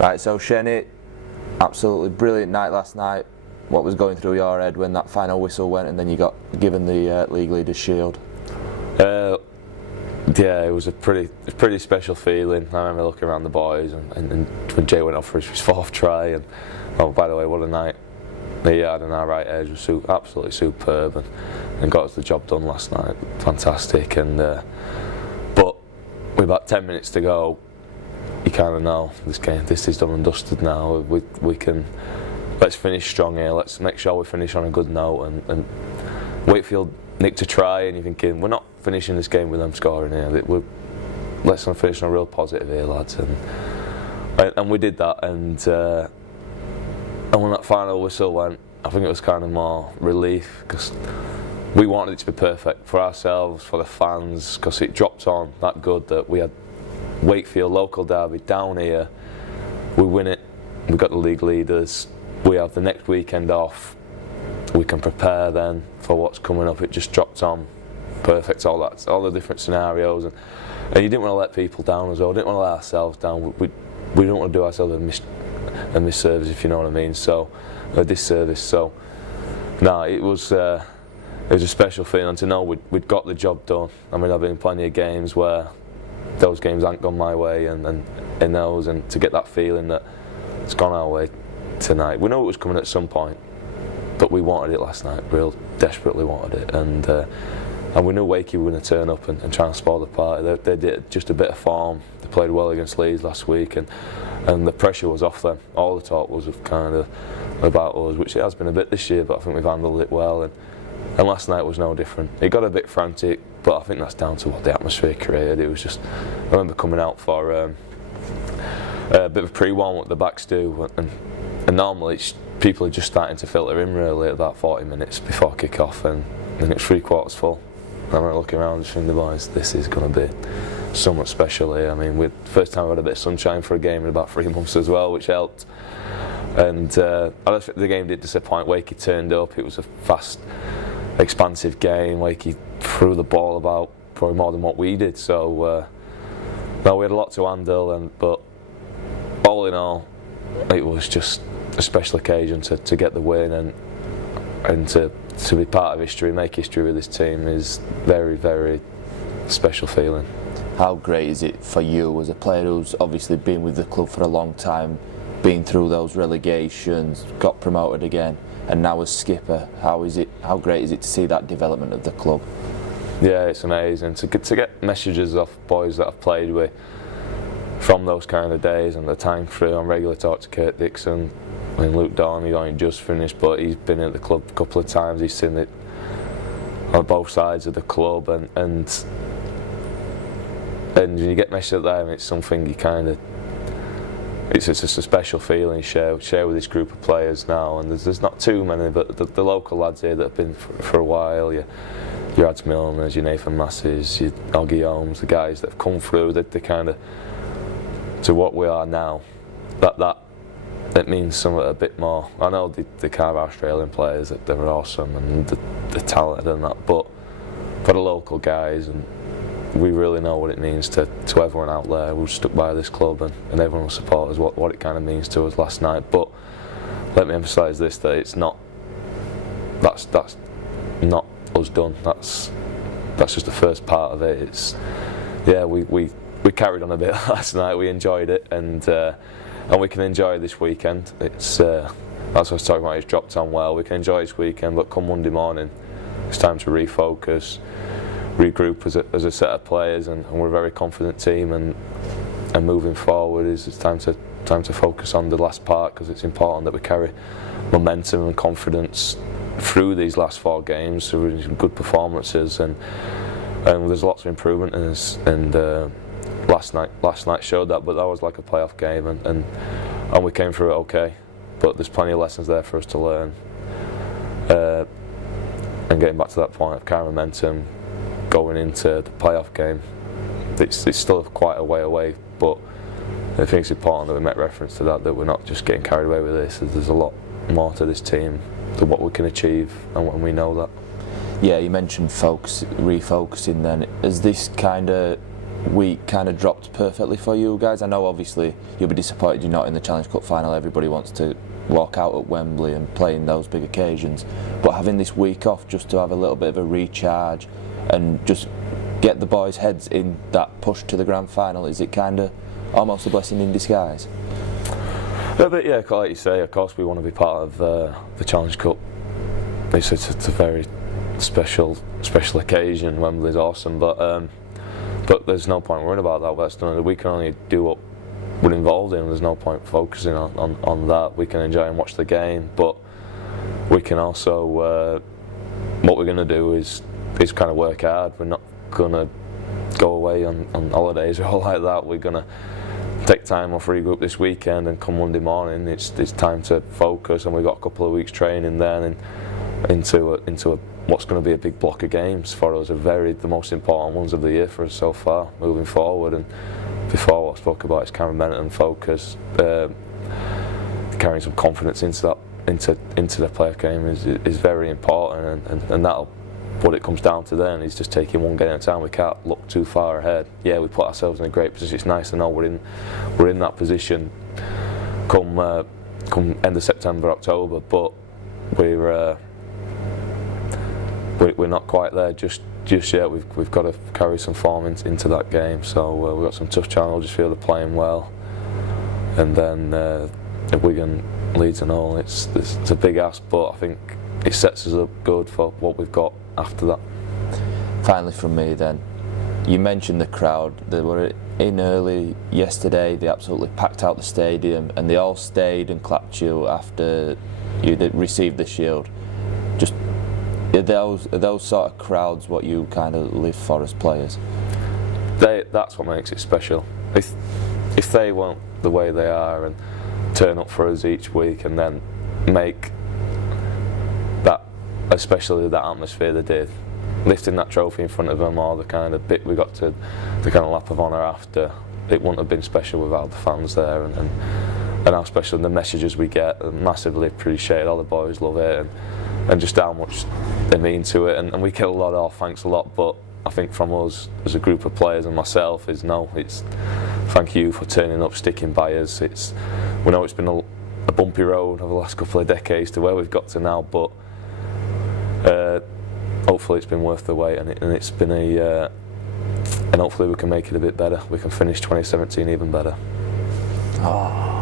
Right, so Shenny, absolutely brilliant night last night. What was going through your head when that final whistle went and then you got given the League Leaders Shield? Yeah, it was a pretty special feeling. I remember looking around the boys and when Jay went off for his fourth try, and oh, by the way, what a night he had on our right edge, was absolutely superb, and got us the job done last night. Fantastic. And but with about 10 minutes to go, you kind of know this is done and dusted now. We can, let's finish strong here. Let's make sure we finish on a good note. And Wakefield nicked a try, and you're thinking, we're not finishing this game with them scoring here. Let's finish on a real positive here, lads. And we did that. And when that final whistle went, I think it was kind of more relief, because we wanted it to be perfect for ourselves, for the fans, because it dropped on that good that we had Wakefield local derby down here. We win it, we got the league leaders, we have the next weekend off, we can prepare then for what's coming up. It just dropped on perfect, all the different scenarios, and you didn't want to let people down as well. Didn't want to let ourselves down. We didn't want to do ourselves a misservice, if you know what I mean, so a disservice. So no, it was a special feeling to know we'd got the job done. I mean, I've been in plenty of games where those games haven't gone my way, and to get that feeling that it's gone our way tonight. We know it was coming at some point, but we wanted it last night, real desperately wanted it, and we knew Wakey were going to turn up and try and spoil the party. They did just a bit of form. They played well against Leeds last week, and the pressure was off them. All the talk was kind of about us, which it has been a bit this year, but I think we've handled it well, and last night was no different. It got a bit frantic, but I think that's down to what the atmosphere created. It was just, I remember coming out for a bit of a pre-warm what the backs do, and normally people are just starting to filter in really at about 40 minutes before kick-off, and it's 3/4 full. I remember looking around and thinking, boys, this is going to be so much special here. I mean, first time we had a bit of sunshine for a game in about 3 months as well, which helped. And I don't think the game did disappoint. Wakey turned up. It was a fast, expansive game. Wakey threw the ball about probably more than what we did. So no, we had a lot to handle. But all in all, it was just a special occasion to get the win, and to be part of history, make history with this team is very, very special feeling. How great is it for you as a player who's obviously been with the club for a long time, been through those relegations, got promoted again, and now as skipper? How great is it to see that development of the club? Yeah, it's amazing to get messages off boys that I've played with from those kind of days and the time through. On regular talk to Kurt Dixon. I mean, Luke Dawn, he's only just finished, but he's been at the club a couple of times. He's seen it on both sides of the club, and you get messaged at them. It's something you kind of, it's just a special feeling share with this group of players now. And there's not too many, but the local lads here that have been for a while. Your Ads Milners, your Nathan Masses, your Oggy Holmes, the guys that have come through. They kind of to what we are now. That means something a bit more. I know the kind of Australian players that they're awesome and the talented and that, but for the local guys, and we really know what it means to everyone out there who's stuck by this club, and everyone will support us, what it kind of means to us last night. But let me emphasise this, that it's not, that's not us done. That's just the first part of it. It's, yeah, we carried on a bit last night. We enjoyed it, and we can enjoy this weekend. It's that's what I was talking about. It's dropped on well. We can enjoy this weekend, but come Monday morning, it's time to refocus, regroup as a set of players, and we're a very confident team. And moving forward, it's time to focus on the last part, because it's important that we carry momentum and confidence through these last 4 games. So really good performances, and there's lots of improvement in us. And last night showed that, but that was like a playoff game, and we came through it okay. But there's plenty of lessons there for us to learn. And getting back to that point of carrying momentum going into the playoff game, it's still quite a way away, but I think it's important that we make reference to that we're not just getting carried away with this. There's a lot more to this team than what we can achieve, and we know that. Yeah, you mentioned refocusing then. Has this kind of week kind of dropped perfectly for you guys? I know obviously you'll be disappointed you're not in the Challenge Cup final. Everybody wants to walk out at Wembley and play in those big occasions, but having this week off just to have a little bit of a recharge and just get the boys' heads in that push to the grand final, is it kind of almost a blessing in disguise? A bit, yeah, like you say, of course we want to be part of the Challenge Cup. It's a very special occasion. Wembley's awesome, but there's no point worrying about that. We can only do what we're involved in. There's no point focusing on that. We can enjoy and watch the game, but we can also what we're going to do is kind of work hard. We're not going to go away on holidays or all like that. We're going to take time off, regroup this weekend, and come Monday morning it's time to focus, and we've got a couple of weeks training then and into what's going to be a big block of games for us, the most important ones of the year for us so far, moving forward. And before, what I spoke about is kind of mental and focus, carrying some confidence into the playoff game is very important, and that'll, what it comes down to then is just taking one game at a time. We can't look too far ahead. Yeah, we put ourselves in a great position. It's nice to know we're in that position come end of September, October, but we're not quite there just yet. We've got to carry some form into that game. So we've got some tough challenges. Feel they're playing well, and then Wigan, Leeds, and all. It's a big ask, but I think it sets us up good for what we've got after that. Finally, from me then, you mentioned the crowd. They were in early yesterday. They absolutely packed out the stadium, and they all stayed and clapped you after you received the shield. Just are those sort of crowds what you kind of live for as players? That's what makes it special. If they weren't the way they are and turn up for us each week and then make that, especially that atmosphere they did, lifting that trophy in front of them, or the kind of bit we got to the kind of lap of honour after, it wouldn't have been special without the fans there, and how special the messages we get, massively appreciate. All the boys love it, and just how much they mean to it, and we get a lot of thanks a lot, but I think from us as a group of players and myself it's thank you for turning up, sticking by us. We know it's been a bumpy road over the last couple of decades to where we've got to now, but hopefully it's been worth the wait, and it's been and hopefully we can make it a bit better. We can finish 2017 even better. Oh.